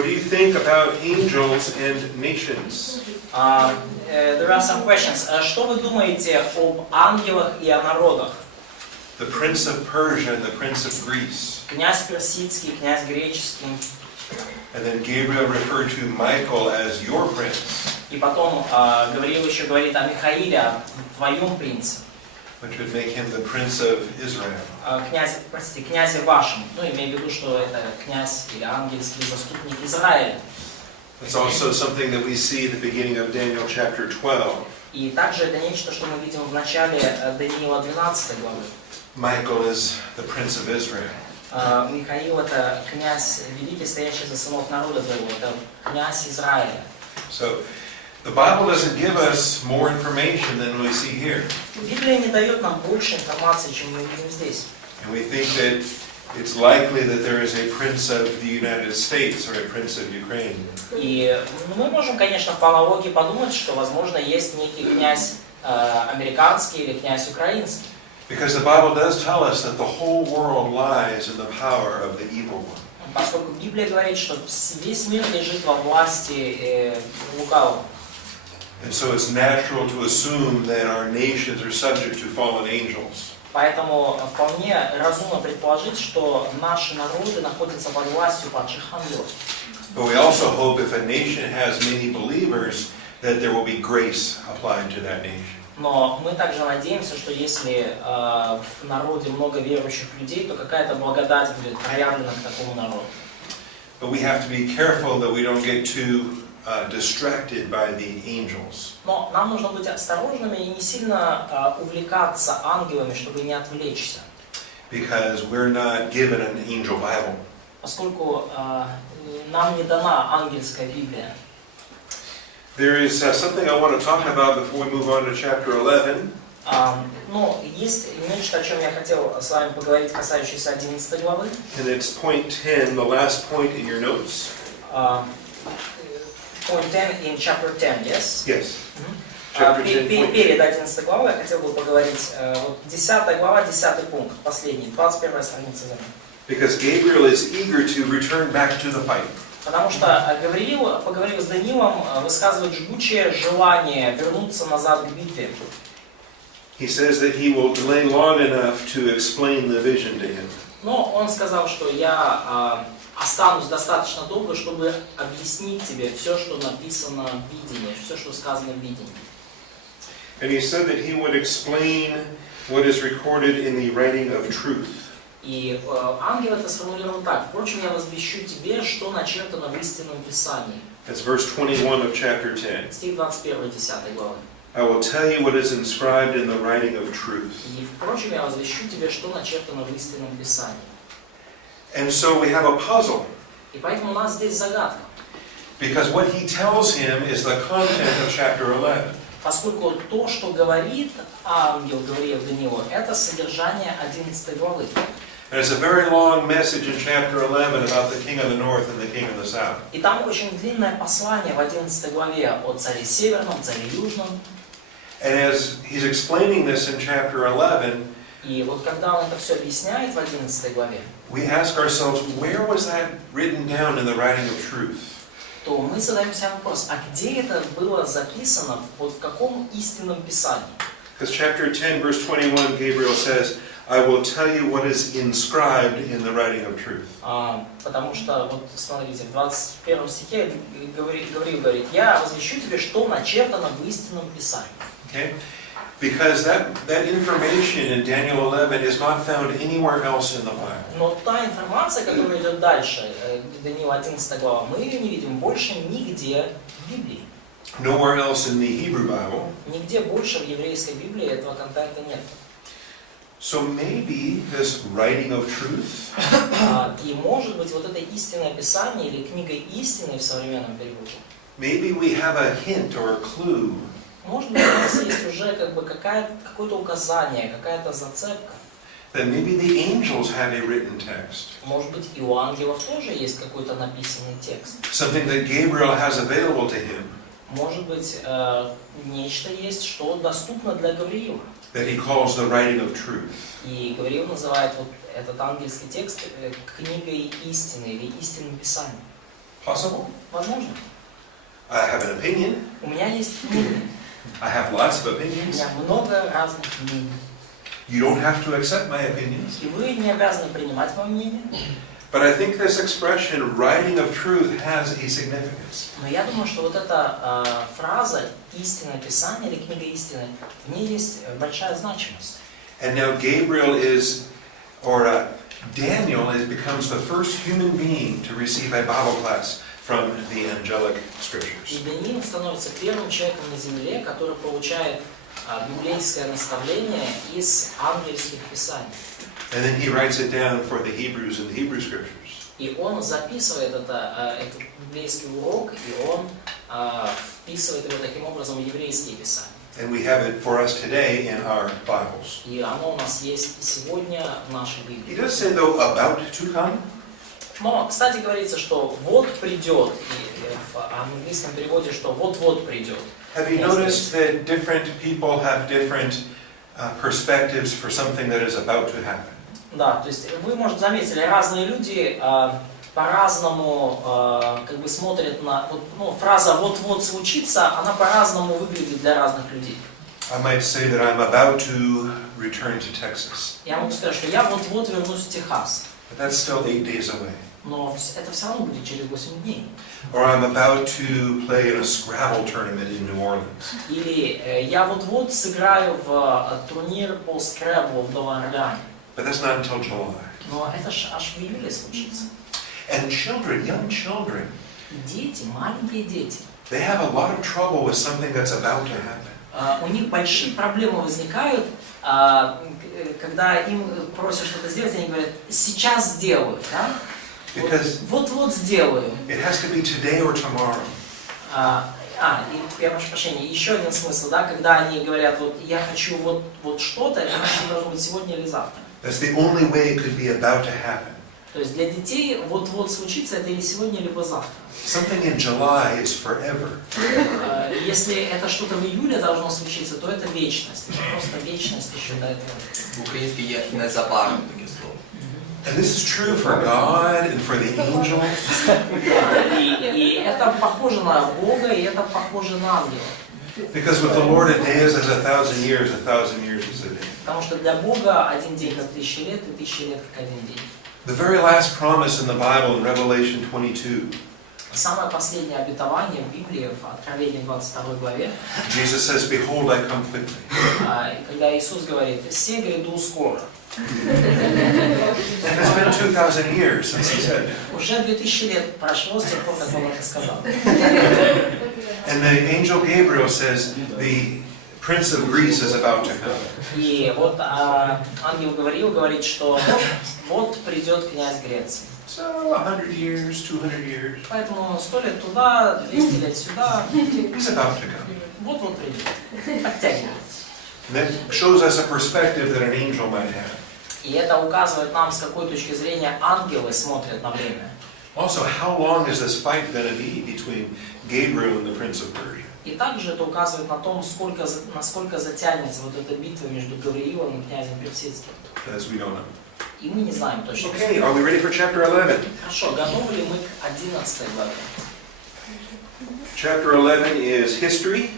What do you think about angels and nations? There are some questions. Что вы думаете об ангелах и о народах? The prince of Persia and the prince of Greece. Князь персидский, князь греческий. And then Gabriel referred to Michael as your prince. И потом Гавриил еще говорит о Михаиле, о твоем принце. Which would make him the prince of Israel. Князе вашем. Ну, имею в виду, что это князь или ангельский заступник Израиля. It's also something that we see at the beginning of Daniel chapter 12. И также это нечто, что мы видим в начале Даниила 12 главы. Michael is the prince of Israel. Михаил это князь великий, стоящий за сынов народа твоего, это князь Израиля. So the Bible doesn't give us more information than we see here. Библия не дает нам больше информации, чем мы видим здесь. And we think that it's likely that there is a prince of the United States or a prince of Ukraine. И мы можем, конечно, по аналогии подумать, что, возможно, есть некий князь американский или князь украинский. Because the Bible does tell us that the whole world lies in the power of the evil one. Поскольку Библия говорит, что весь мир лежит во власти лукавого. And so it's natural to assume that our nations are subject to fallen angels. Поэтому вполне разумно предположить, что наши народы находятся под властью падших ангелов. But we also hope if a nation has many believers, that there will be grace applied to that nation. Но мы также надеемся, что если в народе много верующих людей, то какая-то благодать будет проявлена к такому народу. But we have to be careful that we don't get too distracted by the angels. Но нам нужно быть осторожными и не сильно увлекаться ангелами, чтобы не отвлечься. Because we're not given an angel Bible. Поскольку нам не дана ангельская Библия. There is something I want to talk about before we move on to chapter 11. Но есть нечто, о чем я хотел с вами поговорить, касающееся 11 главы. And it's point 10, the last point in your notes. Point 10 in chapter 10, yes? Yes. Chapter 10, point 10. Перед 11 главой я хотел бы поговорить, 10 глава, 10 пункт, последний, 21 страница. Because Gabriel is eager to return back to the fight. Потому что Гавриил, поговорив с Даниилом, высказывает жгучее желание вернуться назад к битве. He says that he will delay long enough to explain the vision to him. Но он сказал, что я останусь достаточно долго, чтобы объяснить тебе все, что написано в видении, все, что сказано в видении. And he said that he would explain what is recorded in the writing of truth. И ангел это сформулировал так: впрочем, я возвещу тебе, что начертано в истинном Писании. That's verse 21 of chapter 10. Стих 21, 10 главы. I will tell you what is inscribed in the writing of truth. И впрочем, я возвещу тебе, что начертано в истинном Писании. And so we have a puzzle. И поэтому у нас здесь загадка. Because what he tells him is the content of chapter 11. Поскольку то, что говорит ангел Гавриил Даниилу, это содержание 11 главы. There's a very long message in chapter 11 about the king of the north and the king of the south. И там очень длинное послание в 11 главе о царе северном, царе южном. And as he's explaining this in chapter 11, И вот когда он это все объясняет в 11 главе, we ask ourselves, where was that written down in the writing of truth? то мы задаем себе вопрос, а где это было записано, вот в каком истинном Писании? Because chapter 10, verse 21, Gabriel says, I will tell you what is inscribed in the writing of truth. Потому что, вот смотрите, в 21 стихе Гавриил говорит, я возвещу тебе, что начертано в истинном Писании. Okay? Because that information in Daniel 11 is not found anywhere else in the Bible. Но та информация, которая идет дальше, Даниила 11 глава, мы ее не видим больше нигде в Библии. Nowhere else in the Hebrew Bible. Нигде больше в еврейской Библии этого контента нет. So maybe this writing of truth И может быть вот это истинное Писание или книга истины в современном переводе. maybe we have a hint or a clue Может быть, у нас есть уже как бы какое-то указание, какая-то зацепка. that maybe the angels have a written text. Может быть, и у ангелов тоже есть какой-то написанный текст. Something that Gabriel has available to him. Может быть, нечто есть, что доступно для Гавриила. That he calls the writing of truth. И Гавриил называет вот этот ангельский текст книгой истины или истинным Писанием. Possible? Возможно. I have an opinion. У меня есть мнение. I have lots of У opinions. меня много разных мнений. You don't have to accept my opinions. И вы не обязаны принимать мое мнение. But I think this expression, writing of truth, has a significance. Но я думаю, что вот эта фраза «истинное Писание» или «книга истины», в ней есть большая значимость. And now Gabriel Daniel becomes the first human being to receive a Bible class from the angelic scriptures. И Даниил становится первым человеком на земле, который получает библейское наставление из ангельских писаний. And then he writes it down for the Hebrews in the Hebrew scriptures. И он записывает этот библейский урок, и он вписывает его таким образом в еврейские писания. And we have it for us today in our Bibles. И оно у нас есть и сегодня в нашей He Библии. does say, though, about to come. Но, кстати, говорится, что «вот придет», и в английском переводе, что «вот-вот придет». Have you noticed that different people have different perspectives for something that is about to happen? Да, то есть вы, может, заметили, разные люди по-разному как бы смотрят на... фраза «вот-вот случится», она по-разному выглядит для разных людей. I might say that I'm about to return to Texas. Я могу сказать, что я вот-вот вернусь в Техас. But that's still 8 days away. Но это все равно будет через 8 дней. Or I'm about to play in a Scrabble tournament in New Orleans. Или я вот-вот сыграю в турнир по скрэблу в Новом Орлеане. But that's not until July. Но это ж аж в июле случится. And children, young children, Дети, маленькие дети, they have a lot of trouble with something that's about to happen. у них большие проблемы возникают, когда им просят что-то сделать, они говорят, сейчас сделаю, да? Вот-вот сделаю. It has to be today or tomorrow. И я прошу прощения, еще один смысл, да, когда они говорят, вот я хочу вот что-то, это значит должно быть сегодня или завтра. That's the only way it could be about to happen. То есть для детей вот-вот случится это или сегодня, либо завтра. Something in July is forever. Если это что-то в июле должно случиться, то это вечность. Это просто вечность еще до этого. В-українській є незабаром таке слово. And this is true for God and for the angels. И это похоже на Бога, и это похоже на ангелов. Because with the Lord a day is as 1,000 years, 1,000 years is a day. Потому что для Бога один день как 1000 лет, и 1000 лет как один день. The very last promise in the Bible in Revelation 22. Самое последнее обетование в Библии, в Откровении 22 главе, Jesus says, "Behold, I come quickly." когда Иисус говорит, «Се гряду скоро». And it's been 2,000 years since he said that. Уже 2000 лет прошло с тех пор, как он это сказал. And the angel Gabriel says, the Prince of Greece is about to come. И вот ангел говорит, что вот придет князь Греции. So 100 years, 200 years. Поэтому 100 лет туда, 200 лет сюда. He's about to come. Вот придет. Подтягивается. And that shows us a perspective that an angel might have. И это указывает нам, с какой точки зрения ангелы смотрят на время. Also, how long is this fight going to be between Gabriel and the Prince of Persia? И также это указывает на том, насколько затянется вот эта битва между Гавриилом и князем Персидским. As we don't know. И мы не знаем точно. Okay, are we ready for chapter 11? Хорошо, готовы ли мы к 11 главе? Chapter 11 is history.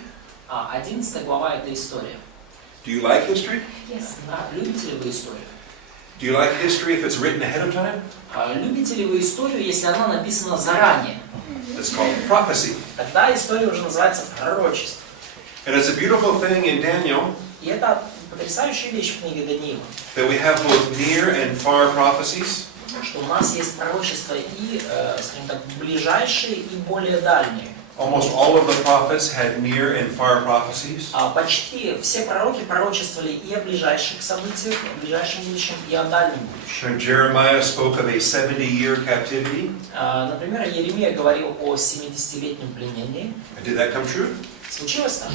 11 глава — это история. Do you like history? Yes. Да, любите ли вы историю? Do you like history if it's written ahead of time? Любите ли вы историю, если она написана заранее? It's called prophecy. Тогда история уже называется пророчеством. And it's a beautiful thing in Daniel И это потрясающая вещь в книге Даниила, that we have both near and far prophecies. что у нас есть пророчества и, скажем так, ближайшие и более дальние. Almost all of the prophets had near and far prophecies. Почти все пророки пророчествовали и о ближайших событиях, и о ближайшем будущем, и о дальнем будущем. Jeremiah spoke of a 70-year captivity. Например, Иеремия говорил о 70-летнем пленении. Did that come true? Случилось так?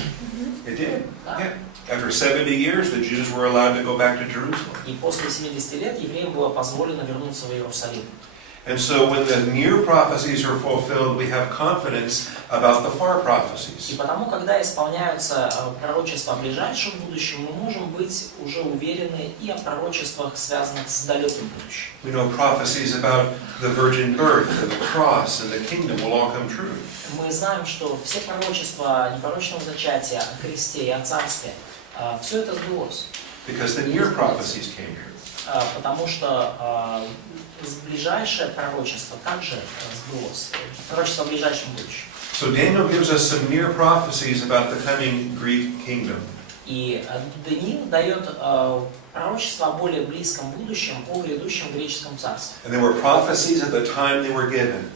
It did. Yeah. After 70 years, the Jews were allowed to go back to Jerusalem. И после 70 лет евреям было позволено вернуться в Иерусалим. And so when the near prophecies are fulfilled, we have confidence about the far И prophecies. потому, когда исполняются пророчества о ближайшем будущем, мы можем быть уже уверены и о пророчествах, связанных с далеким будущим. We know prophecies about the virgin birth and the cross and the kingdom will all come true. Мы знаем, что все пророчества о непорочном зачатии, о кресте и о царстве, все это сбылось. Because the near prophecies came true. Потому что ближайшее пророчество также сбылось. Пророчество о ближайшем будущем. So Daniel gives us some near prophecies about the coming Greek kingdom. И Даниил дает пророчество о более близком будущем, о грядущем греческом царстве. And there were prophecies at the time they were given.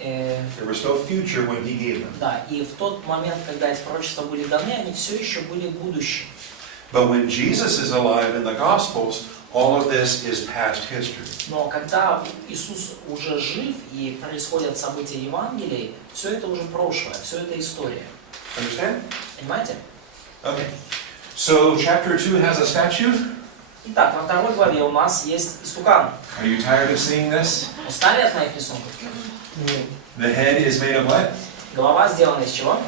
There was no future when he gave them. Да, и в тот момент, когда эти пророчества были даны, они все еще были будущим. But when Jesus is alive in the Gospels, all of this is past history. Но когда Иисус уже жив и происходят события Евангелия, все это уже прошлое, все это история. Understand? Понимаете? Okay. So chapter 2 has a statue. Итак, во второй главе у нас есть истукан. Are you tired of seeing this? Устали от моих рисунков? The head is made of what? Голова сделана из чего?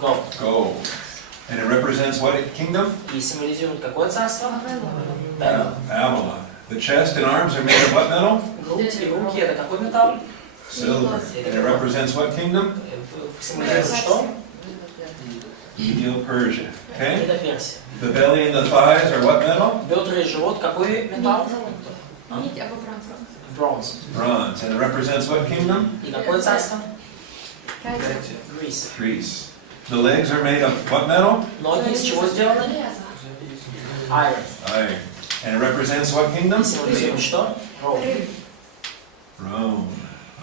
Gold. Gold. And it represents what kingdom? И символизирует какое царство? Babylon. The chest and arms are made of what metal? Грудь и руки это какой металл? Silver. And it represents what kingdom? Символизирует что? Medo-Persia. Okay? Это Персия. The belly and the thighs are what metal? Бедра и живот какой металл? Bronze. Bronze. And it represents what kingdom? И какое царство? Greece. Greece. The legs are made of what metal? Ноги из чего сделаны? Iron. Iron. And it represents what kingdom? Символизирует что? Rome. Rome.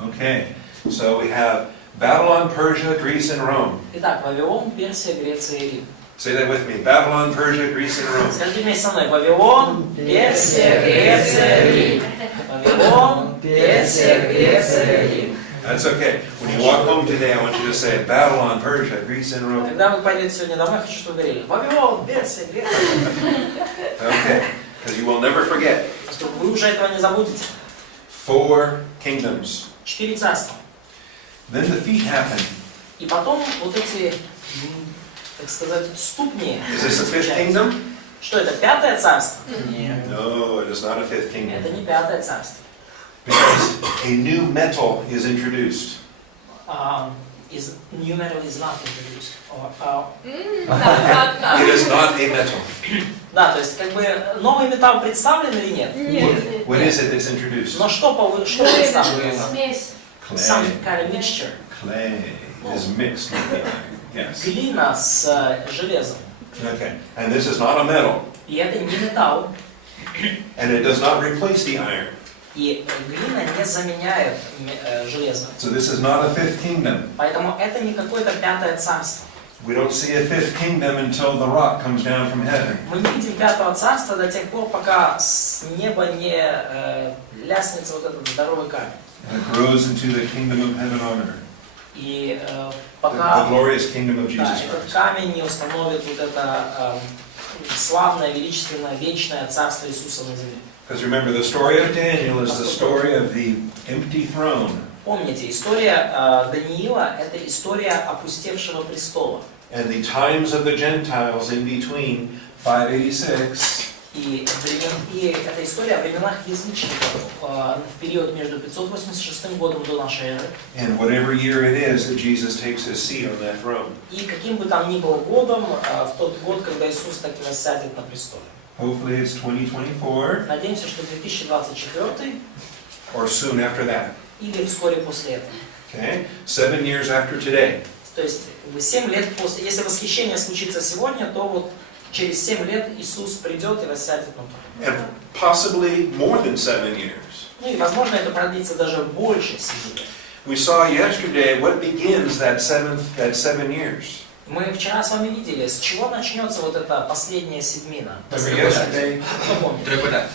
Okay. So we have Babylon, Persia, Greece, and Rome. Итак, Вавилон, Персия, Греция и Рим. Say that with me. Babylon, Persia, Greece, and Rome. Скажите вместе со мной. Вавилон, Персия, Греция, Рим. Вавилон, Персия, Греция, Рим. That's okay. When you walk home today, I want you to say Babylon, Persia, Greece, and Rome. Когда вы пойдете сегодня домой, я хочу, чтобы вы говорили Вавилон, Персия, Греция, Рим. Okay. Because you will never forget. Чтобы вы уже этого не забудете. 4 kingdoms. 4 царства. Then the feet happen. И потом вот эти, так сказать, ступни. Is this the 5th kingdom? Что это, 5-е царство? No, it is not a 5th kingdom. Это не 5-е царство. Because a new metal is introduced. New metal is not introduced. It is not a metal. Да, то есть как бы новый металл представлен или нет? What is it that's introduced? Но что представлено? Some Clay. kind of mixture. Clay is mixed with the iron. Yes. Глина с железом. Okay. And this is not a metal. И это не металл. And it does not replace the iron. И глина не заменяет железо. So this is not a 5th kingdom. Поэтому это не какое-то 5-е царство. We don't see a 5th kingdom until the rock comes down from heaven. Мы не видим 5-го царства до тех пор, пока с неба не ляснется вот этот здоровый камень. And it grows into the kingdom of heaven on earth. И The пока glorious kingdom of да, Jesus этот Christ. камень не установит вот это славное, величественное, вечное царство Иисуса на земле. Because remember, the story of Daniel is the story of the empty throne. Помните, история Даниила – это история опустевшего престола. And the times of the Gentiles in between 586 И эта история о временах язычников в период между 586 годом до нашей эры and whatever year it is that Jesus takes his seat on that throne. и каким бы там ни был годом в тот год, когда Иисус так и сядет на престоле. Hopefully it's 2024 Надеемся, что 2024 or soon after that. или вскоре после этого. Okay? 7 years after today. То есть 7 лет после, если восхищение случится сегодня, то вот через 7 лет Иисус придет и воссядет на трон. And possibly more than 7 years. Ну и возможно это продлится даже больше 7 лет. We saw yesterday what begins that 7 years. Мы вчера с вами видели, с чего начнется вот эта последняя седьмина. Remember yesterday? Кто помнит? Преподает.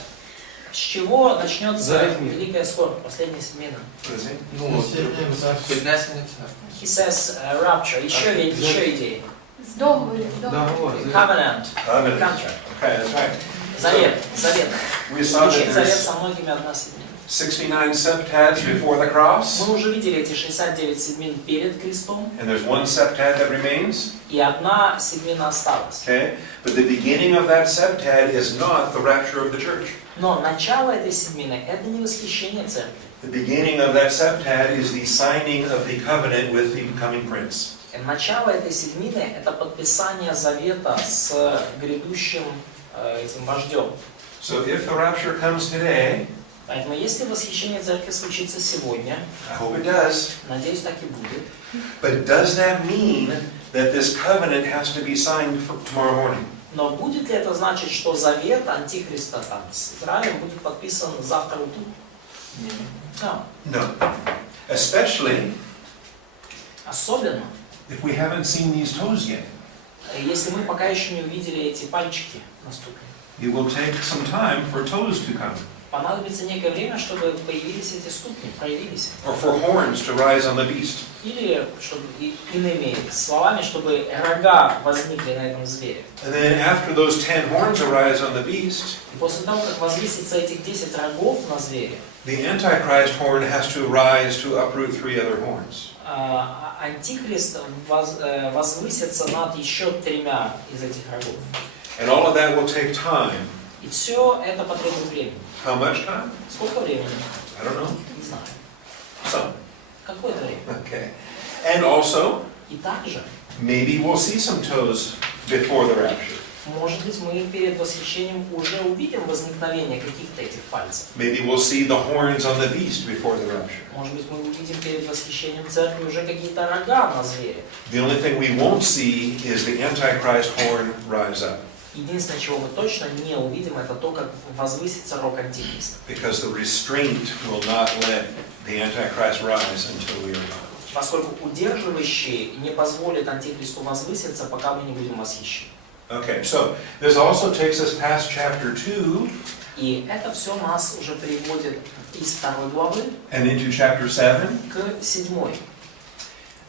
С чего начнется великая скорбь, последняя седмина? What is it? Ну, поднесение церкви. He says rapture. Еще идеи. Договор. Covenant. Covenant. Contract. Okay, that's right. Завет. We saw that Заключить завет there's со многими одна седьмина. 69 septads before the cross, Мы уже видели эти 69 седьмин перед крестом, and there's one septad that remains. и одна седьмина осталась. Okay, but the beginning of that septad is not the rapture of the church. Но начало этой седьмины – это не восхищение церкви. The beginning of that septad is the signing of the covenant with the coming prince. Начало этой седьмины – это подписание завета с грядущим этим вождем. So if the rapture comes today, Поэтому если восхищение церкви случится сегодня, I hope it does, надеюсь, так и будет. but does that mean that this covenant has to be signed for tomorrow morning? Но будет ли это значить, что завет Антихриста там, с Израилем будет подписан завтра утром? Да. No. Especially Особенно, if we haven't seen these toes yet. если мы пока еще не увидели эти пальчики на ступне. It will take some time for toes to come, Понадобится некое время, чтобы появились эти ступни, проявились. or for horns to rise on the beast. Или, чтобы иными словами, чтобы рога возникли на этом звере. And then after those 10 horns arise on the beast, И после того, как возвысится этих 10 рогов на звере, the Antichrist horn has to rise to uproot 3 other horns. Антихрист возвысится над еще 3 из этих рогов. And all of that will take time. И все это потребует времени. How much time? Сколько времени? I don't know. Не знаю. Some. Какое-то время. Okay. And also, И также, maybe we'll see some toes before the rapture. может быть, мы перед восхищением уже увидим возникновение каких-то этих пальцев. Maybe we'll see the horns on the beast before the rapture. Может быть, мы увидим перед восхищением церкви уже какие-то рога на звере. The only thing we won't see is the Antichrist horn rise up, Единственное, чего мы точно не увидим, это то, как возвысится рог Антихриста. because the restraint will not let the Antichrist rise until we are gone. Поскольку удерживающий не позволит Антихристу возвыситься, пока мы не будем восхищены. Okay, so this also takes us past chapter 2 И это все нас уже приводит из 2 главы and into chapter 7. к 7.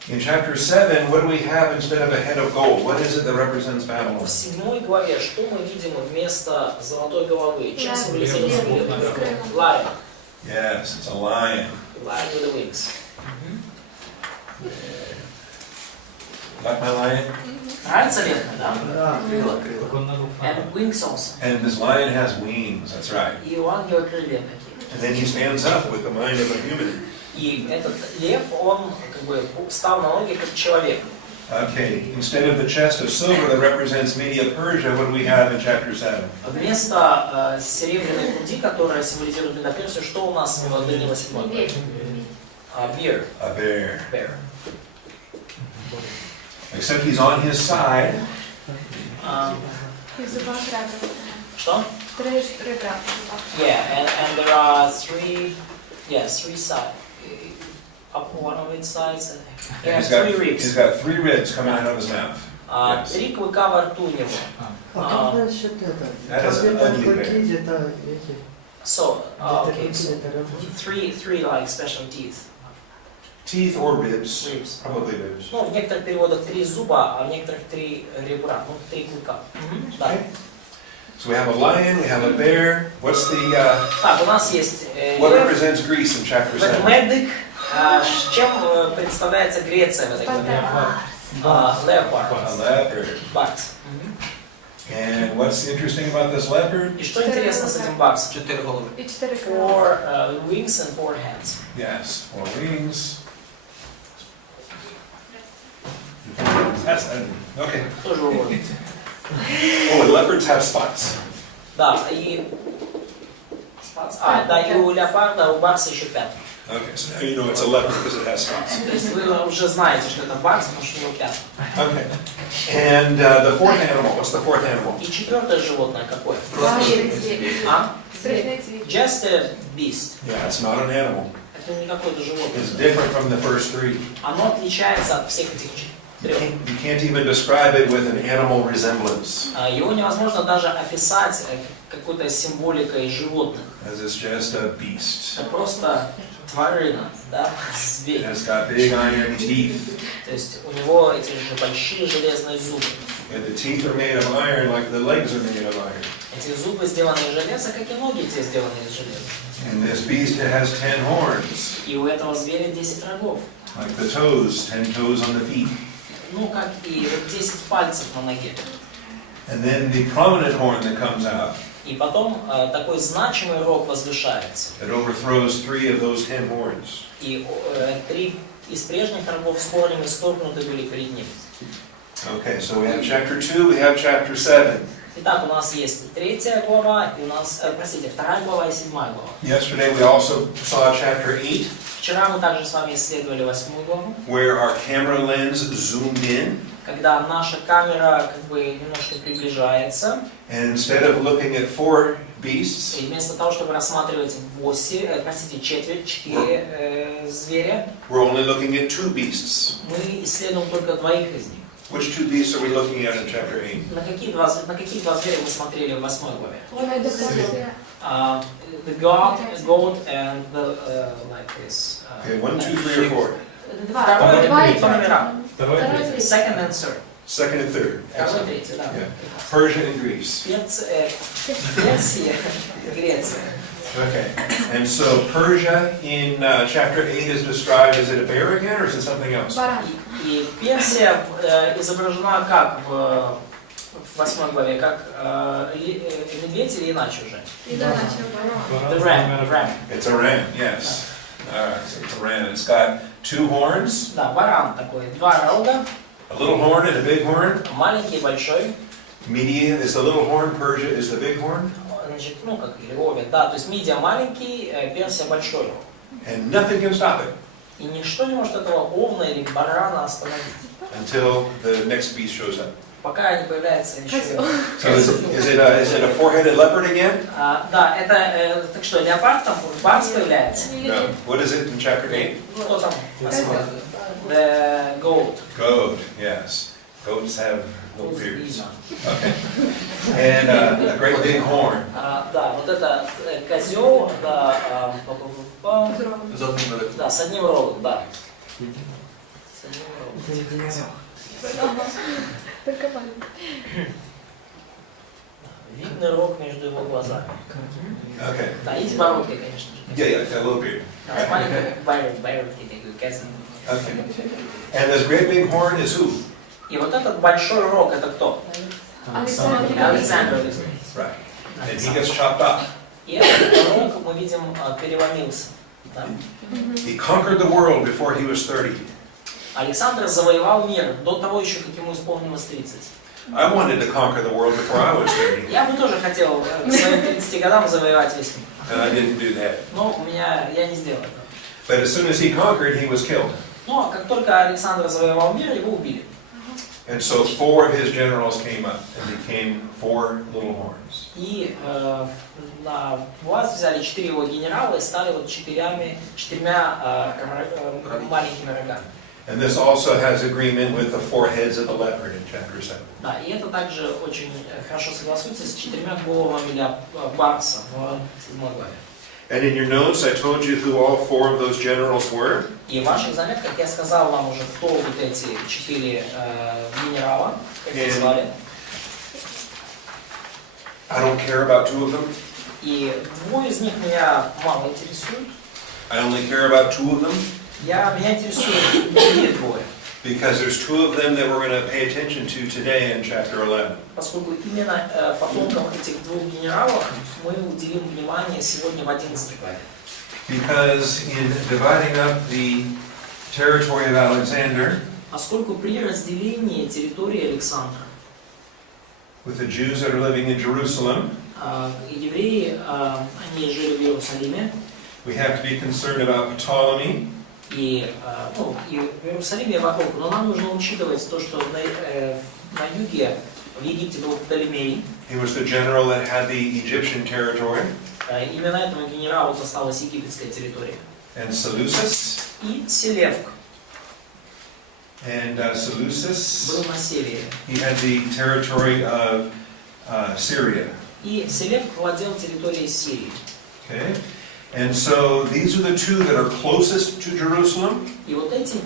In chapter 7, what do we have instead of a head of gold? What is it that represents Babylon? В 7 главе что мы видим вместо золотой головы? Чем символизируется lion? Yes, it's a lion. Lion with the wings. Like my lion? Нравится ли это, да? Крыло. And wings also. And this lion has wings, that's right. И у ангела крылья такие. And then he stands up with the mind of a human. И этот лев, он как бы встал на ноги как человек. Okay, instead of the chest of silver that represents Media Persia, what do we have in chapter 7? Вместо серебряной груди, которая символизирует Медоперсию, что у нас в Даниила 7 главе? Bear. A bear. Bear. Except he's on his side. Что? Три ребра. Yeah, and there are three sides. Up one of its sides. He has 3 ribs. He's got 3 ribs coming out of his mouth. Yes. 3 клыка во рту у него. А как насчет этого? That is an ugly bear. Клыки где-то эти. So, okay, so Это работает? three like special teeth. Teeth or ribs. Ribs. Probably ribs. Ну, в некоторых переводах 3 зуба, а в некоторых 3 ребра, ну, 3 клыка. Да. Okay. So we have a lion, we have a bear. What's the, Так, у нас есть what лев, represents Greece in chapter 7? ведмедик. Чем представляется Греция в этой главе? Leopard. A leopard. Бакс. And what's interesting about this leopard? И что интересно с этим баксом? 4 головы. И 4 4 wings and 4 hands. Yes, 4 wings. That's okay. Тоже уводит. Oh, and leopards have spots. Да, и... да, и у леопарда, у бакса еще пятна. Okay, so now you know it's a leopard because it has spots. То есть вы уже знаете, что это бакс, потому что у него пятна. Okay. And the 4th animal, what's the 4th animal? И 4-е животное какое? А? Just a beast. Yeah, it's not an animal. Это не какое-то животное. It's different from the first 3. Оно отличается от всех этих 3. You can't even describe it with an animal resemblance, Его невозможно даже описать какой-то символикой животных. as it's just a beast. Это просто тварина, да, зверь. It's got big iron teeth. То есть у него эти же большие железные зубы. And the teeth are made of iron like the legs are made of iron. Эти зубы сделаны из железа, как и ноги те сделаны из железа. And this beast has 10 horns, И у этого зверя 10 рогов. like the toes, 10 toes on the feet. Ну, как и 10 пальцев на ноге. And then the prominent horn that comes out, И потом такой значимый рог возвышается. it overthrows 3 of those 10 horns. И 3 из прежних рогов с корнем исторгнуты были перед ним. Okay, so we have chapter 2, we have chapter 7. Итак, у нас есть 3 глава, и у нас, 2 глава и 7 глава. Yesterday we also saw chapter 8, Вчера мы также с вами исследовали 8 главу, where our camera lens zoomed in. когда наша камера как бы немножко приближается, And instead of looking at 4 beasts, и вместо того, чтобы рассматривать 4 зверя, we're only looking at 2 beasts. мы исследуем только 2 из них. Which 2 beasts are we looking at in chapter 8? На какие два зверя мы смотрели в 8 главе? The goat and the like this. Okay, 1, 2, 3, or 4? Второй и третий номера. Второй. Second and third. Second and third. Второй и третий, да. Yeah. Persia and Greece. Персия, Греция. Okay. And so Persia in chapter 8 is described, is it a bear again or is it something else? И Персия изображена как в 8 главе, как медведь или иначе уже? The ram. It's a ram, yes. Alright, so it's a ram. It's got 2 horns, Да, баран такой, 2 рога, a little horn and a big horn. маленький и большой. Media is the little horn, Persia is the big horn. Значит, ну как или овен, да, то есть Мидия маленький, Персия большой рог. And nothing can stop it И ничто не может этого овна или барана остановить, until the next beast shows up. пока не появляется еще. So is it a 4-headed leopard again? Да, это, так что, леопард там, барс появляется? No. What is it in chapter 8? Кто там? The goat. Goat, yes. Goats have little beards. Okay. And a great big horn. Да, вот это козел, да, да, с одним рогом, да. С одним рогом. Видный рог между его глазами. Okay. Да, и с бородкой, конечно же. Yeah, a little beard. С маленькой бородкой, такой козел. Okay. And this great big horn is who? И вот этот большой рог, это кто? Александр. Right. And he gets chopped off. И этот рог, мы видим, переломился. Да? He conquered the world before he was 30. Александр завоевал мир до того еще, как ему исполнилось 30. I wanted to conquer the world before I was 30. Я бы тоже хотел к своим 30 годам завоевать весь мир. And I didn't do that. Но я не сделал это. But as soon as he conquered, he was killed. Но как только Александр завоевал мир, его убили. And so 4 of his generals came up and became 4 little horns. И на власть взяли 4 его генерала и стали вот 4 маленькими рогами. And this also has agreement with the 4 heads of the leopard in chapter 7. Да, и это также очень хорошо согласуется с 4 головами барса в 7 главе. And in your notes, I told you who all 4 of those generals were. И в ваших заметках я сказал вам уже, кто вот эти 4 генерала, как их звали. I don't care about 2 of them. И 2 из них меня мало интересуют. I only care about 2 of them. Меня интересуют другие 2. Because there's 2 of them that we're going to pay attention to today in chapter 11. Поскольку именно потомкам этих 2 генералов мы уделим внимание сегодня в 11 главе. Because in dividing up the territory of Alexander, Поскольку при разделении территории Александра, with the Jews that are living in Jerusalem, евреи, они жили в Иерусалиме, we have to be concerned about Ptolemy. и в Иерусалиме вокруг, но нам нужно учитывать то, что на юге в Египте был Птолемей. He was the general that had the Egyptian territory. Именно этому генералу досталась египетская территория. And Seleucus. И Селевк And Seleucus, был на севере. he had the territory of Syria. И Селевк владел территорией Сирии. Okay. And so these are the two that are closest to Jerusalem. И вот эти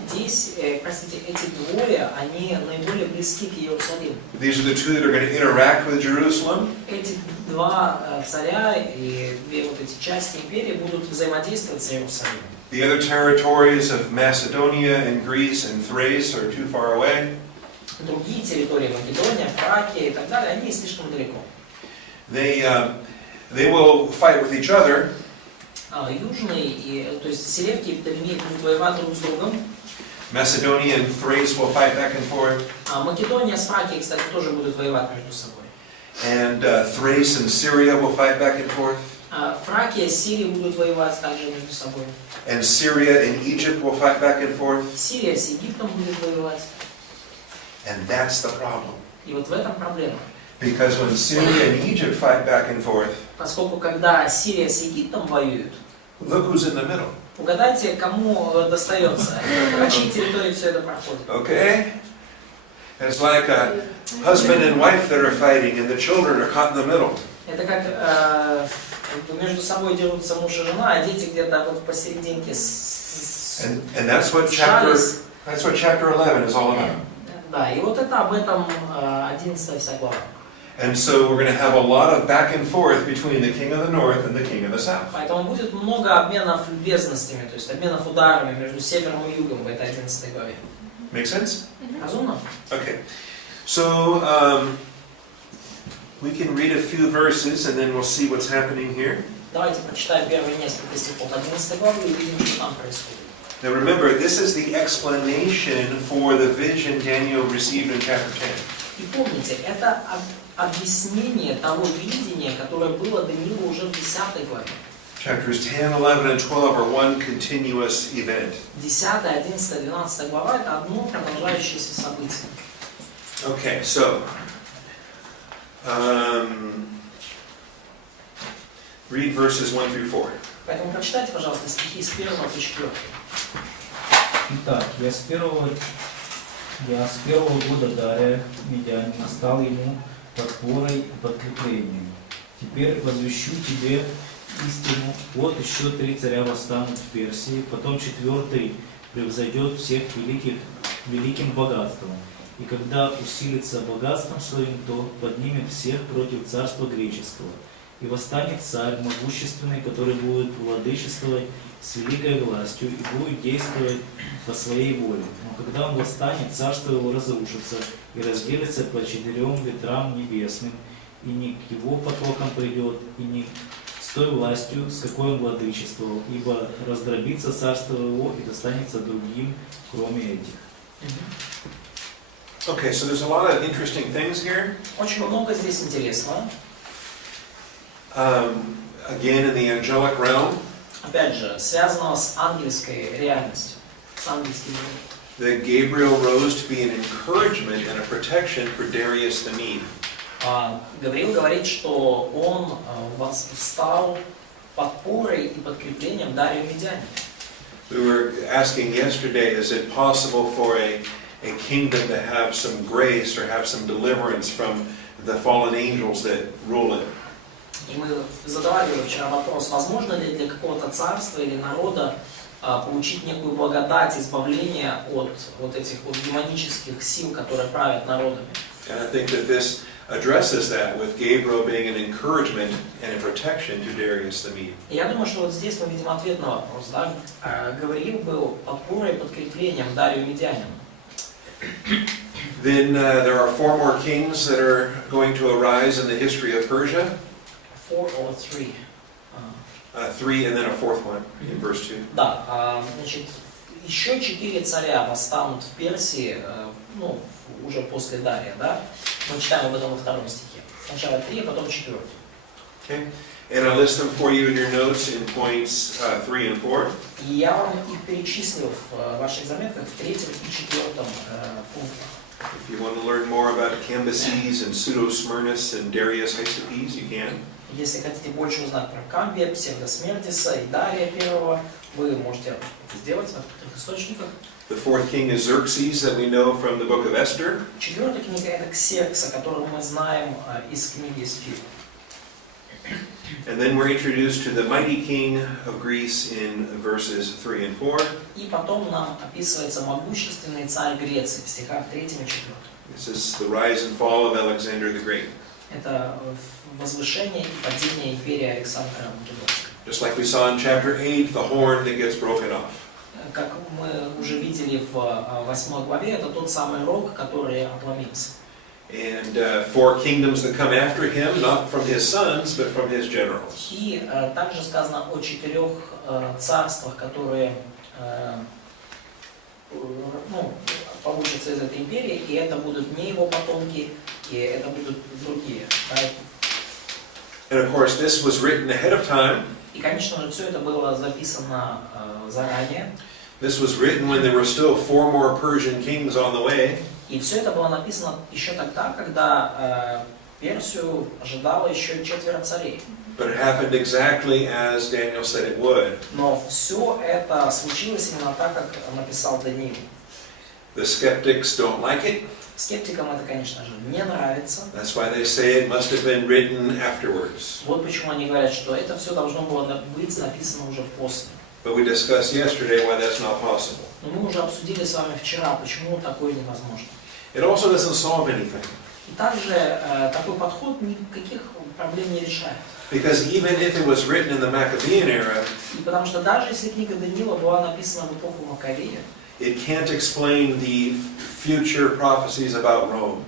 двое, они наиболее близки к Иерусалиму. These are the two that are going to interact with Jerusalem. Эти два царя и две вот эти части империи будут взаимодействовать с Иерусалимом. The other territories of Macedonia and Greece and Thrace are too far away. Другие территории, Македония, Фракия и так далее, они слишком далеко. They will fight with each other. Южные, то есть Селевки и Птолемеи будут воевать друг с другом. Macedonia and Thrace will fight back and forth. Македония с Фракией, кстати, тоже будут воевать между собой. And Thrace and Syria will fight back and forth. Фракия и Сирия будут воевать также между собой. And Syria and Egypt will fight back and forth. Сирия с Египтом будет воевать. And that's the problem. И вот в этом проблема. Because when Syria and Egypt fight back and forth, Поскольку когда Сирия с Египтом воюют, look who's in the middle. угадайте, кому достается, по чьей территории все это проходит. Okay? It's like a husband and wife that are fighting and the children are caught in the middle. Это как между собой дерутся муж и жена, а дети где-то вот посерединке And that's what chapter 11 is all about. Да, и вот это об этом 11 вся глава. And so we're going to have a lot of back and forth between the king of the north and the king of the south. Поэтому будет много обменов любезностями, то есть обменов ударами между севером и югом в этой 11 главе. Make sense? Разумно? Okay. So we can read a few verses and then we'll see what's happening here. Давайте прочитаем первые несколько стихов 11 главы и увидим, что там происходит. Now remember, this is the explanation for the vision Daniel received in chapter 10. И помните, это объяснение того видения, которое было Даниилу уже в 10 главе. Chapters 10, 11, and 12 are one continuous event. 10, 11, 12 глава – это одно продолжающееся событие. Okay, so read verses 1 through 4. Поэтому прочитайте, пожалуйста, стихи с 1 по 4. Итак, я с первого года Дария Медианина стал ему подпорой и подкреплением. Теперь возвещу тебе истину. Вот еще 3 царя восстанут в Персии, потом 4 превзойдет всех великим богатством. И когда усилится богатством своим, то поднимет всех против царства греческого. И восстанет царь могущественный, который будет владычествовать с великой властью и будет действовать по своей воле. Но когда он восстанет, царство его разрушится и разделится по 4 ветрам небесным, и не к его потокам придет, и не с той властью, с какой он владычествовал, ибо раздробится царство его и достанется другим, кроме этих. Okay, so there's a lot of interesting things here. Очень много здесь интересного. Again, in the angelic realm, Опять же, связанного с ангельской реальностью, с ангельским миром. that Gabriel rose to be an encouragement and a protection for Darius the Mede. Гавриил говорит, что он стал подпорой и подкреплением Дарию Медианину. We were asking yesterday, is it possible for a kingdom to have some grace or have some deliverance from the fallen angels that rule it? И мы задавали вчера вопрос, возможно ли для какого-то царства или народа получить некую благодать, избавление от вот этих вот демонических сил, которые правят народами. And I think that this addresses that with Gabriel being an encouragement and a protection to Darius the Mede. И я думаю, что вот здесь мы видим ответ на вопрос. Да? Гавриил был подпорой и подкреплением Дарию Медианину. Then there are 4 more kings that are going to arise in the history of Persia. 4 or 3. 3 and then a 4th one in verse 2. Да, значит, еще 4 царя восстанут в Персии, ну, уже после Дария, да? Мы читаем об этом во 2 стихе. Сначала 3, а потом 4. Okay. And I list them for you in your notes in points 3 and 4. И я вам их перечислил в ваших заметках в 3 и 4 пунктах. If you want to learn more about Cambyses and Pseudo-Smyrnus and Darius Hystaspes, you can. Если хотите больше узнать про Камбия, Псевдосмертиса и Дария I, вы можете это сделать в открытых источниках. The 4th king is Xerxes that we know from the book of Esther. 4-я книга — это Ксеркс, о котором мы знаем из книги Исфир. And then we're introduced to the mighty king of Greece in verses 3 and 4. И потом нам описывается могущественный царь Греции в стихах 3 и 4. This is the rise and fall of Alexander the Great. Это возвышение и падение империи Александра Македонского. Just like we saw in chapter 8, the horn that gets broken off. Как мы уже видели в 8 главе, это тот самый рог, который отломился. And 4 kingdoms that come after him, not from his sons, but from his generals. И также сказано о 4 царствах, которые получатся из этой империи, и это будут не его потомки, и это будут другие. And of course, this was written ahead of time. И, конечно же, все это было записано заранее. This was written when there were still 4 more Persian kings on the way. И все это было написано еще тогда, когда Персию ожидало еще 4 царей. But it happened exactly as Daniel said it would. Но все это случилось именно так, как написал Даниил. The skeptics don't like it. Скептикам это, конечно же, не нравится. That's why they say it must have been written afterwards. Вот почему они говорят, что это все должно было быть написано уже после. But we discussed yesterday why that's not possible. Но мы уже обсудили с вами вчера, почему такое невозможно. It also doesn't solve anything. И также такой подход никаких проблем не решает. Because even if it was written in the Maccabean era, И потому что даже если книга Даниила была написана в эпоху Маккавея, it can't explain the future prophecies about Rome.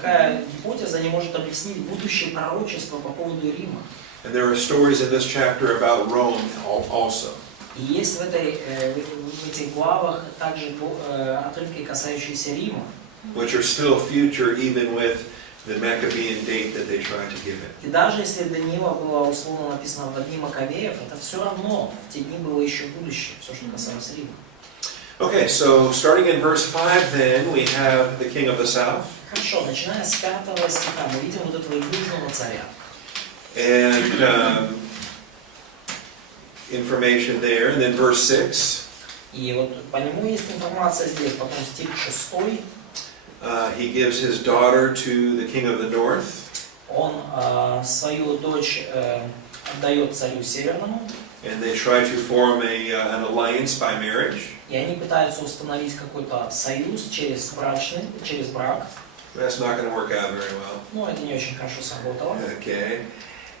такая гипотеза не может объяснить будущее пророчество по поводу Рима. And there are stories in this chapter about Rome also. И есть в этих главах также отрывки, касающиеся Рима, Which are still future even with the Maccabean date that they try to give it. И даже если Даниила было условно написано в дни Маккавеев, это все равно в те дни было еще будущее, все, что касалось Рима. Okay, so starting in verse 5 then, we have the king of the south. Хорошо, начиная с 5 стиха, мы видим вот этого южного царя. And information there. And then verse 6. И вот по нему есть информация здесь, потом стих 6. He gives his daughter to the king of the north. Он свою дочь отдает царю северному. And they try to form an alliance by marriage. И они пытаются установить какой-то союз через брак. That's not going to work out very well. Но это не очень хорошо сработало. Okay.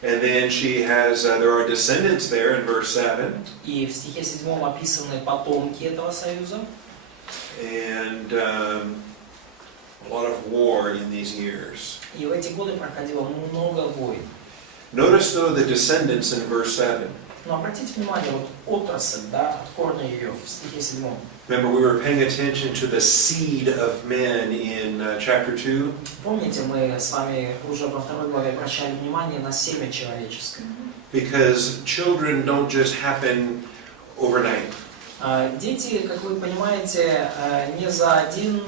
And then she has, there are descendants there in verse 7. И в стихе 7 описаны потомки этого союза. And a lot of war in these years. И в эти годы проходило много войн. Notice though the descendants in verse 7. Но обратите внимание, вот отрасль, да, от корня ее в стихе 7. Remember, we were paying attention to the seed of men in chapter 2. Помните, мы с вами уже во 2 главе обращали внимание на семя человеческое. Because children don't just happen overnight. Дети, как вы понимаете, не за один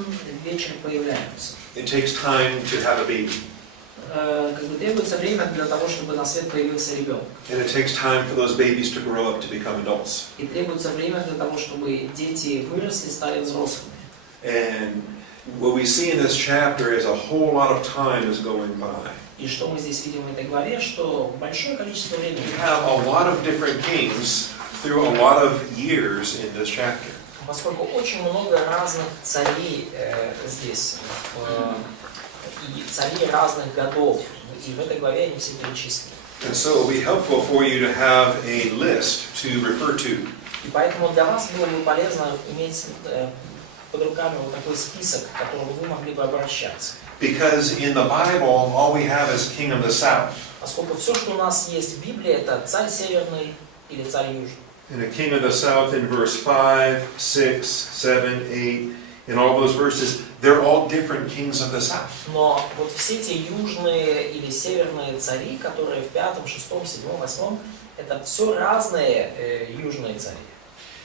вечер появляются. It takes time to have a baby. Требуется время для того, чтобы на свет появился ребенок. And it takes time for those babies to grow up to become adults. И требуется время для того, чтобы дети выросли и стали взрослыми. And what we see in this chapter is a whole lot of time is going by. И что мы здесь видим в этой главе, что большое количество времени. We have a lot of different kings through a lot of years in this chapter. Поскольку очень много разных царей здесь, и царей разных годов, и в этой главе они все перечислены. And so it will be helpful for you to have a list to refer to. И поэтому для вас было бы полезно иметь под руками вот такой список, к которому вы могли бы обращаться. Because in the Bible, all we have is king of the south. Поскольку все, что у нас есть в Библии, это царь северный или царь южный. And a king of the south in verse 5, 6, 7, 8, in all those verses, they're all different kings of the south. Но вот все эти южные или северные цари, которые в 5, 6, 7, 8, это все разные южные цари.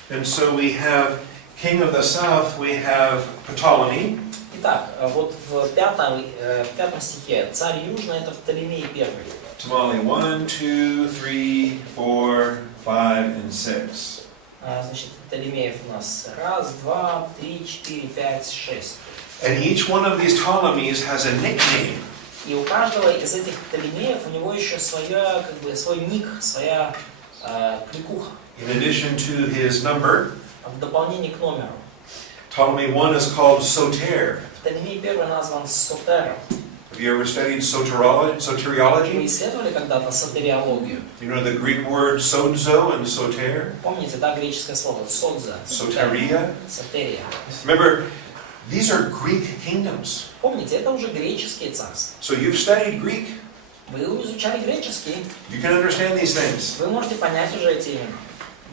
And so we have king of the south, we have Ptolemy. Итак, вот в 5 стихе царь южный это Птолемей I. Ptolemy 1, 2, 3, 4, 5, and 6. Значит, Птолемеев у нас 1, 2, 3, 4, 5, 6. And each one of these Ptolemies has a nickname. И у каждого из этих Птолемеев у него еще своя, как бы, свой ник, своя кликуха. In addition to his number, В дополнение к номеру. Ptolemy I is called Soter. Птолемей первый назван Сотером. Have you ever studied Вы soteriology? исследовали когда-то сотериологию? You know the Greek word sozo and soter? Помните, да, греческое слово содза? Soteria? Сотерия. Remember, these are Greek kingdoms. Помните, это уже греческие царства. So you've studied Greek. Вы изучали греческий, You can understand these things. вы можете понять уже эти имена.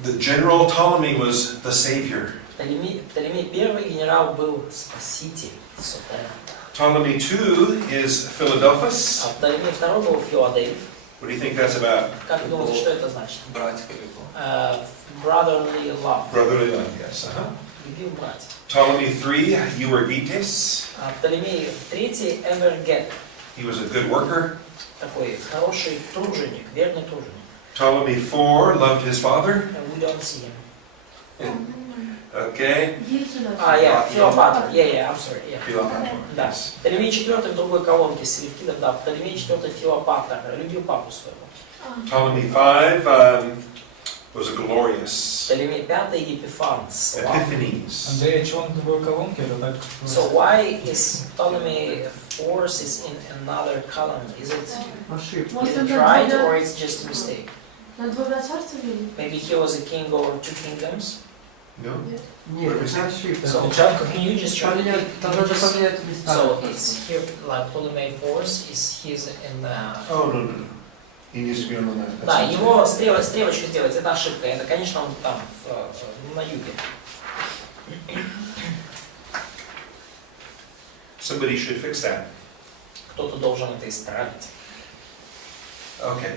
The general Ptolemy was the savior. Птолемей первый генерал был спаситель, Сотер. Ptolemy II is Philadelphus. А Птолемей второй был Филадельф. What do you think that's about? Как вы думаете, что это значит? Братья любовь. Brotherly love. Brotherly love, yes. Любил братьев. Ptolemy III, Euergetes. Птолемей третий Эвергет. He was a good worker. Такой хороший труженик, верный труженик. Ptolemy IV loved his father. We don't see him. Okay. Филопатр. I'm sorry. Philopator, Да. yes. Птолемей четвертый в другой колонке с Севкидом, да. Птолемей четвертый Филопатр. Любил папу своего. Ptolemy V was a glorious. Птолемей пятый Епифан. Славный. Epiphanes. Андрей, что он в другой колонке? Это так? So why is Ptolemy fourth is in another column? Is it Ошибка. right or it's just a mistake? На двумя царствами? Maybe he was a king over two kingdoms. No? Нет, это ошибка. So can you just try Поменять, там надо поменять места. So it's here like Ptolemy fourth is he's in the. Oh, no. He needs to be on the left. Да, его стрелочку сделать, это ошибка. Это, конечно, он там, на юге. Somebody should fix that. Кто-то должен это исправить. Okay.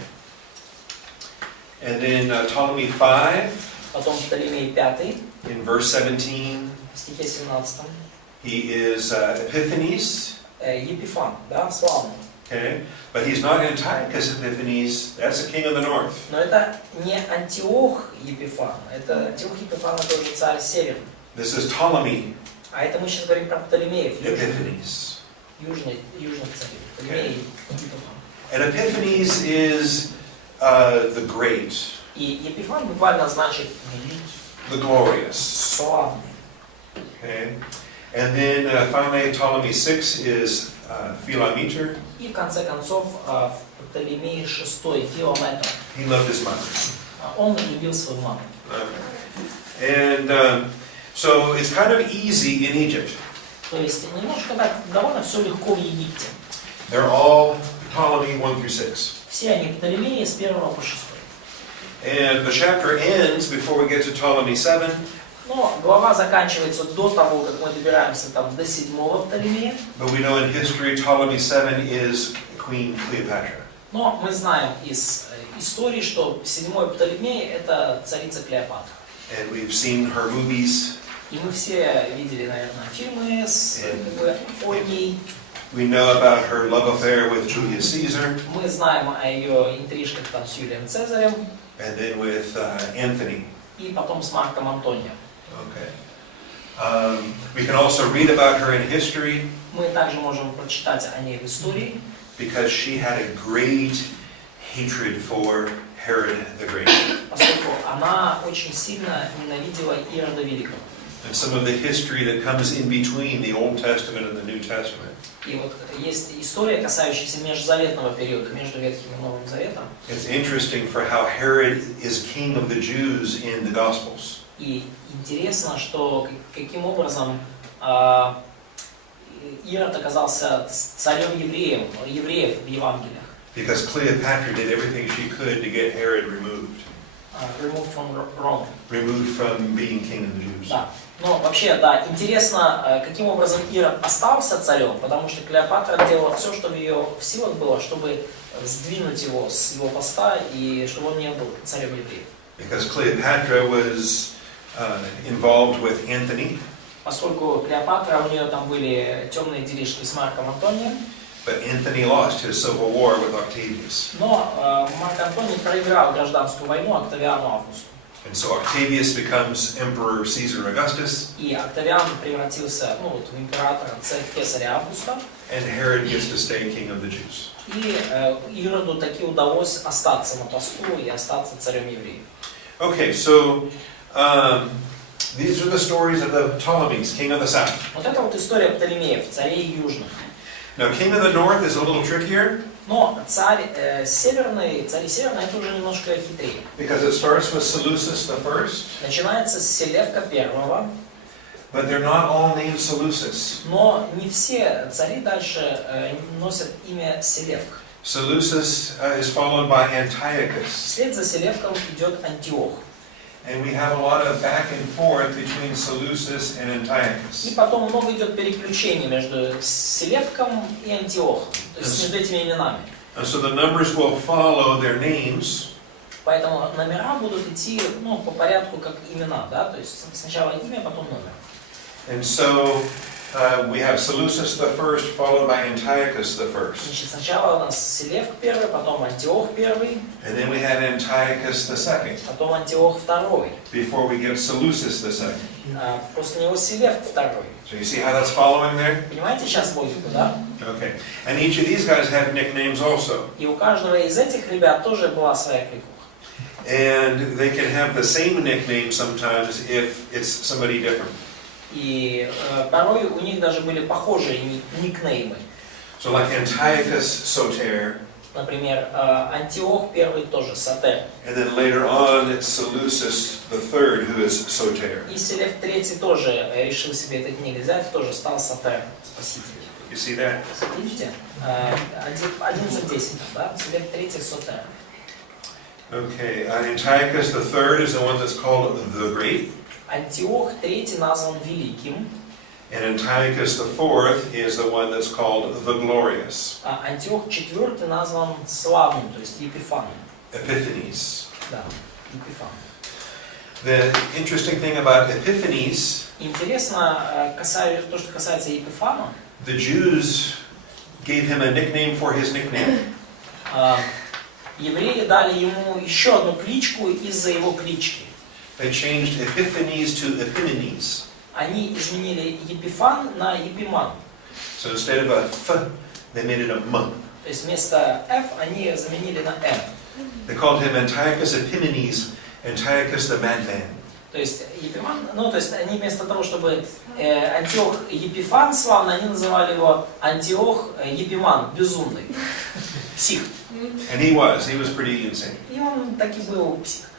And then Ptolemy V, Потом Птолемей пятый, in verse 17, в стихе 17. he is Epiphanes. Епифан, да, славный. Okay. But he's not Antiochus Epiphanes. That's the king of the north. Но это не Антиох Епифан, это Антиох Епифан, это уже царь северный. This is Ptolemy А это мы сейчас говорим про Птолемеев, Epiphanes. южных царей. Птолемей Епифан. And Epiphanes is the great, И Епифан буквально значит великий, the glorious. славный. Okay. And then finally Ptolemy VI is Philometor. И в конце концов Птолемей шестой Филометр. He loved his mother. Он любил свою маму. And so it's kind of easy in Egypt. То есть немножко так, довольно все легко в Египте. They're all Ptolemy 1 through 6. Все они Птолемеи с 1 по 6. And the chapter ends before we get to Ptolemy 7. Но глава заканчивается до того, как мы добираемся там до 7 Птолемея. But we know in history Ptolemy 7 is Queen Cleopatra. Но мы знаем из истории, что 7 Птолемей это царица Клеопатра. And we've seen her movies. И мы все видели, наверное, фильмы о ней. We know about her love affair with Julius Caesar. Мы знаем о ее интрижках там с Юлием Цезарем. And then with Anthony. И потом с Марком Антонием. Okay. We can also read about her in history. Мы также можем прочитать о ней в истории. Because she had a great hatred for Herod the Great. Поскольку она очень сильно ненавидела Ирода Великого. And some of the history that comes in between the Old Testament and the New Testament. И вот есть история, касающаяся межзаветного периода, между Ветхим и Новым Заветом. It's interesting for how Herod is king of the Jews in the Gospels. И интересно, что каким образом Ирод оказался царем евреев в Евангелиях. Because Cleopatra did everything she could to get Herod removed. Removed from Rome. Removed from being king of the Jews. Да. Но вообще, да, интересно, каким образом Ирод остался царем, потому что Клеопатра делала все, что в ее силах было, чтобы сдвинуть его с его поста и чтобы он не был царем евреев. Because Cleopatra was involved with Anthony. Поскольку Клеопатра, у нее там были темные делишки с Марком Антонием. But Anthony lost his civil war with Octavius. Но Марк Антоний проиграл гражданскую войну Октавиану Августу. And so Octavius becomes Emperor Caesar Augustus. И Октавиан превратился в императора Цесаря Августа. and Herod gets to stay king of the Jews. И Ироду таки удалось остаться на посту и остаться царем евреев. Okay, so these are the stories of the Ptolemies, king of the south. Вот это вот история Птолемеев, царей южных. Now, king of the north is a little trickier Но цари северные, это уже немножко хитрее. because it starts with Seleucus the first, Начинается с Селевка первого, but they're not all named Seleucus. но не все цари дальше носят имя Селевк. Seleucus is followed by Antiochus. Вслед за Селевком идет Антиох. And we have a lot of back and forth between Seleucus and И Antiochus. потом много идет переключений между Селевком и Антиохом, то есть между этими именами. And so the numbers will follow their names. Поэтому номера будут идти по порядку как имена, да, то есть сначала имя, потом номер. And so we have Seleucus the first followed by Antiochus the first. Значит, сначала у нас Селевк первый, потом Антиох первый, And then we had Antiochus the second потом Антиох второй, before we get Seleucus the second. после него Селевк второй. So you see how that's following there? Понимаете сейчас логику, да? Okay. And each of these guys have nicknames also. И у каждого из этих ребят тоже была своя кликуха. And they can have the same nickname sometimes if it's somebody different. И порой у них даже были похожие никнеймы. So like Antiochus Soter, Например, Антиох первый тоже Сотер. and then later on it's Seleucus the third who is Soter. И Селевк третий тоже решил себе эту книгу взять, тоже стал Сотер, спаситель. You see that? Видите? 11:10, да? Селевк третий Сотер. Okay, Antiochus the third is the one that's called the Great, Антиох третий назван Великим, and Antiochus the fourth is the one that's called the Glorious, а Антиох четвертый назван Славным, то есть Епифаном. Epiphanes. Да, Епифан. The interesting thing about Epiphanes, Интересно, то, что касается Епифана, the Jews gave him a nickname for his nickname. евреи дали ему еще одну кличку из-за его клички. They changed Epiphanes to Epimanes. Они изменили Епифан на Епиман. So instead of a F, they made it a M. То есть вместо F они заменили на M. They called him Antiochus Epimanes, Antiochus the Madman. То есть Епиман, то есть они вместо того, чтобы Антиох Епифан славный, они называли его Антиох Епиман, безумный, псих. And he was pretty insane. И он таки был псих.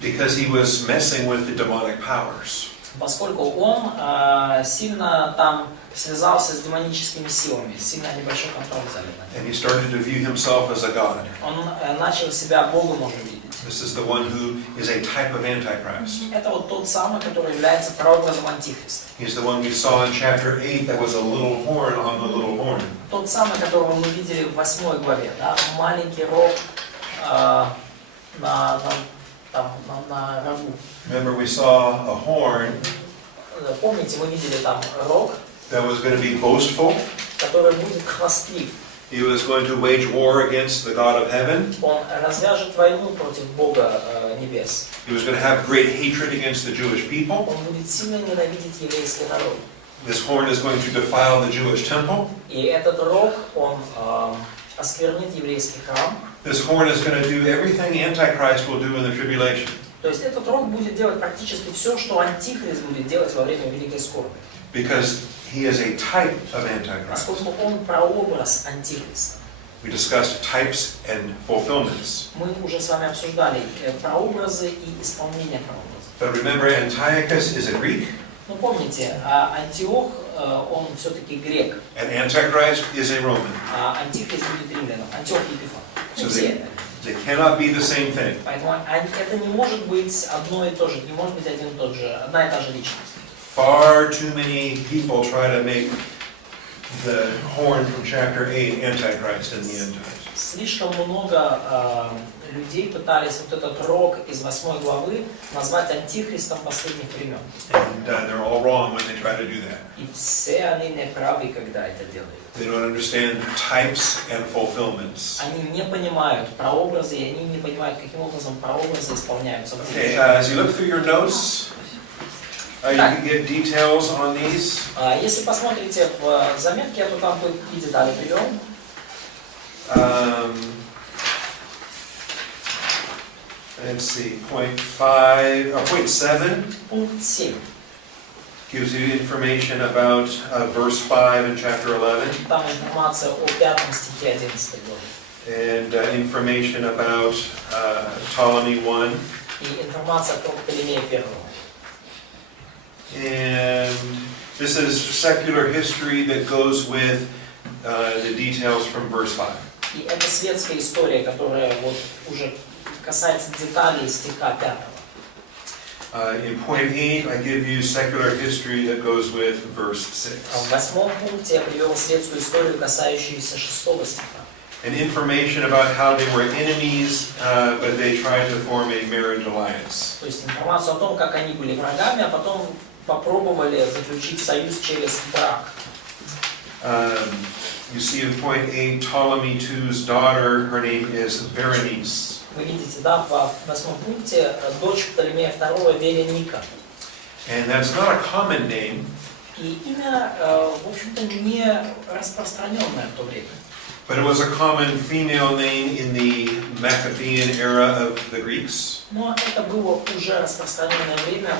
Because he was messing with the demonic powers. Поскольку он сильно там связался с демоническими силами, сильно небольшой контроль взяли на And he started to view himself as a god. Он начал себя Богом уже видеть. This is the one who is a type of Antichrist. Это вот тот самый, который является прообразом Антихриста. He's the one we saw in chapter 8 that was a little horn on the little horn. Тот самый, которого мы видели в 8 главе, да? Маленький рог на рогу. Remember we saw a horn Помните, мы видели там рог, that was going to be boastful. который будет хвастлив. He was going to wage war against the God of heaven. Он развяжет войну против Бога небес. He was going to have great hatred against the Jewish people. Он будет сильно ненавидеть еврейский народ. This horn is going to defile the Jewish temple. И этот рог, он осквернит еврейский храм. This horn is going to do everything Antichrist will do in the tribulation. То есть этот рог будет делать практически все, что Антихрист будет делать во время Великой Скорби. Because he is a type of Antichrist. Поскольку он прообраз Антихриста. We discussed types and fulfillments. Мы уже с вами обсуждали прообразы и исполнение прообразов. But remember, Antiochus is a Greek, Но помните, Антиох, он все-таки грек, and Antichrist is a Roman. а Антихрист будет римляном. Антиох Епифан. So Все. they cannot be the same thing. Поэтому это не может быть одно и то же, не может быть один и тот же, одна и та же личность. Far too many people try to make the horn from chapter 8 Antichrist in the end times. Слишком много людей пытались вот этот рог из 8 главы назвать антихристом последних времен. And they're all wrong when they try to do that. И все они неправы, когда это делают. They don't understand types and fulfillments. Они не понимают прообразы, и они не понимают, каким образом прообразы исполняются. Okay, as you look through your notes, You can get details on these. Если посмотрите в заметке, то там будет и детали привел. Let's see, point 7 Пункт 7. gives you information about verse 5 in chapter 11. Там информация о 5 стихе 11 главы. And information about Ptolemy 1. И информация про Птолемея I. And this is secular history that goes with the details from verse 5. И это светская история, которая вот уже касается деталей стиха 5. In point 8, I give you secular history that goes with verse 6. В 8 пункте я привел светскую историю, касающуюся 6 стиха. And information about how they were enemies, but they tried to form a marriage alliance. То есть информацию о том, как они были врагами, а потом попробовали заключить союз через брак. You see in point 8, Ptolemy II's daughter, her name is Berenice. Вы видите, да, в 8 пункте дочь Птолемея II Вероника. And that's not a common name. И имя, в общем-то, не распространенное в то время. But it was a common female name in the Maccabean era of the Greeks. Но это было уже распространенное время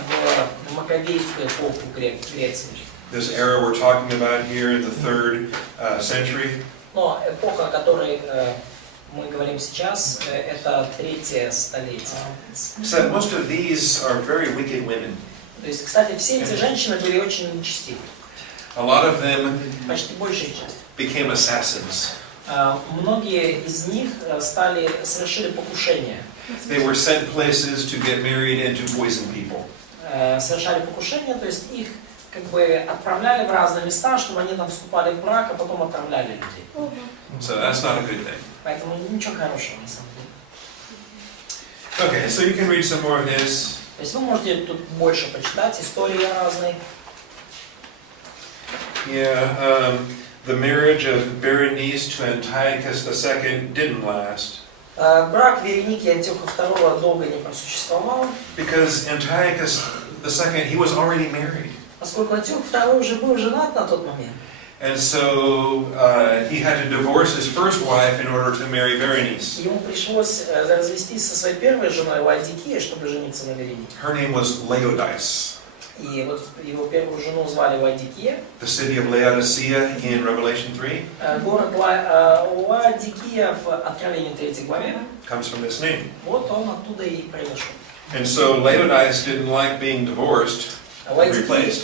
в Маккабейскую эпоху Греции. This era we're talking about here in the 3rd century. Но эпоха, о которой мы говорим сейчас, это 3-е столетие. So most of these are very wicked women. То есть, кстати, все эти женщины были очень нечестивы. A lot of them Почти большая часть. became assassins. Многие из них совершили покушение. They were sent places to get married and to poison people. Совершали покушение, то есть их как бы отправляли в разные места, чтобы они там вступали в брак, а потом отправляли людей. So that's not a good thing. Поэтому ничего хорошего на самом деле. Okay, so you can read some more of this. То есть вы можете тут больше почитать, истории разные. Yeah, the marriage of Berenice to Antiochus II didn't last. Брак Вероники и Антиоха II долго не просуществовал, Because Antiochus II, he was already married. поскольку Антиох II уже был женат на тот момент. And so he had to divorce his first wife in order to marry Berenice. Ему пришлось развестись со своей первой женой Лаодикеей, чтобы жениться на Веронике. Her name was Laodice. И вот его первую жену звали Лаодикея. The city of Laodicea in Revelation 3 Город Лаодикея в Откровении 3 главе. comes from this name. Вот он оттуда и произошел. And so Laodice didn't like being divorced and Лаодикее replaced.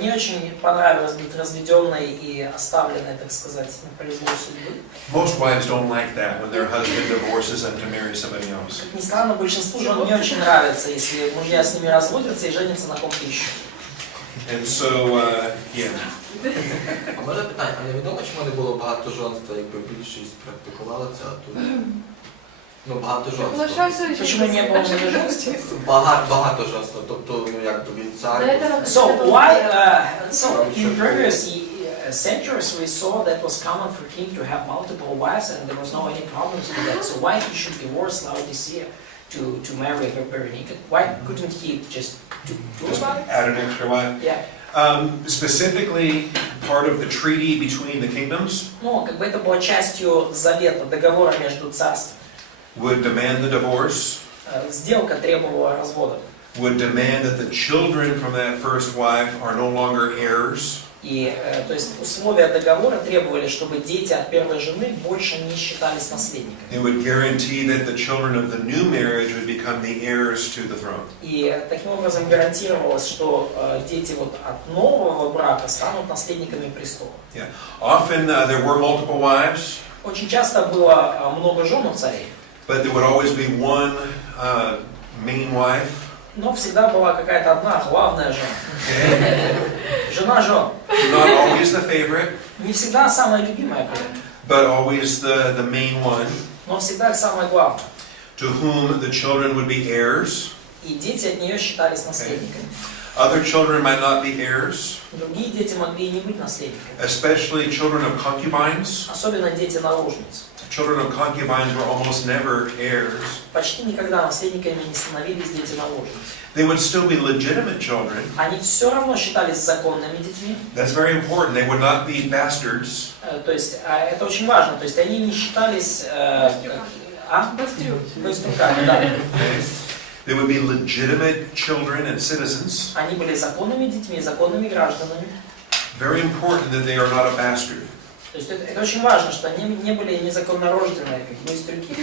не очень понравилось быть разведенной и оставленной, так сказать, на произвол судьбы. Most wives don't like that when their husband divorces them to marry somebody else. Как ни странно, большинству жен не очень нравится, если мужья с ними разводятся и женятся на ком-то еще. And so, yeah. А може питання, а невідомо, чому не було багатожонства, якби більшість практикувала це, а тут... Ну, багатожонства. Почему не было многоженства? Багатожонства, тобто, ну, якби він цар. So why? So in previous centuries we saw that it was common for king to have multiple wives and there was no any problems with that. So why he should divorce Laodicea to marry Veronica? Why couldn't he just do Just about it? add an extra wife. Yeah. Specifically, part of the treaty between the kingdoms Ну, как бы это была частью завета, договора между царствами. would demand the divorce, Сделка требовала развода. would demand that the children from that first wife are no longer heirs. И, то есть, условия договора требовали, чтобы дети от первой жены больше не считались наследниками. It would guarantee that the children of the new marriage would become the heirs to the throne. И таким образом гарантировалось, что дети вот от нового брака станут наследниками престола. Yeah. Often there were multiple wives, Очень часто было много жен у царей, but there would always be one main wife. но всегда была какая-то одна главная жена. Жена жен. Not always the favorite, Не всегда самая любимая была, but always the main one, но всегда самая главная. to whom the children would be heirs. И дети от нее считались наследниками. Other children might not be heirs, Другие дети могли и не быть наследниками. especially children of concubines. Особенно дети наложниц. children of concubines were almost never heirs. Почти никогда наследниками не становились дети наложниц. They would still be legitimate children. Они все равно считались законными детьми. That's very important. They would not be bastards. То есть это очень важно. То есть они не считались бастрюками, да. They would be legitimate children and citizens. Они были законными детьми, законными гражданами. Very important that they are not a bastard. То есть это очень важно, что они не были незаконнорожденные, как бастрюки.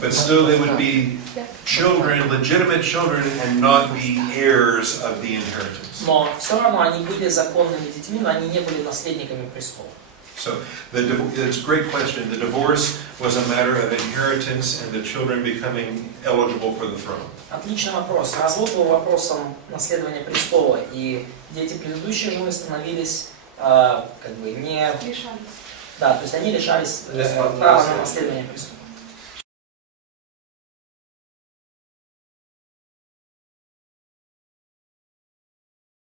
But still they would be children, legitimate children, and not be heirs of the inheritance. Но все равно они были законными детьми, но они не были наследниками престола. So it's a great question. The divorce was a matter of inheritance and the children becoming eligible for the throne. Отличный вопрос. Развод был вопросом наследования престола, и дети предыдущей жены становились как бы не... Лишались. Да, то есть они лишались права на наследование престола.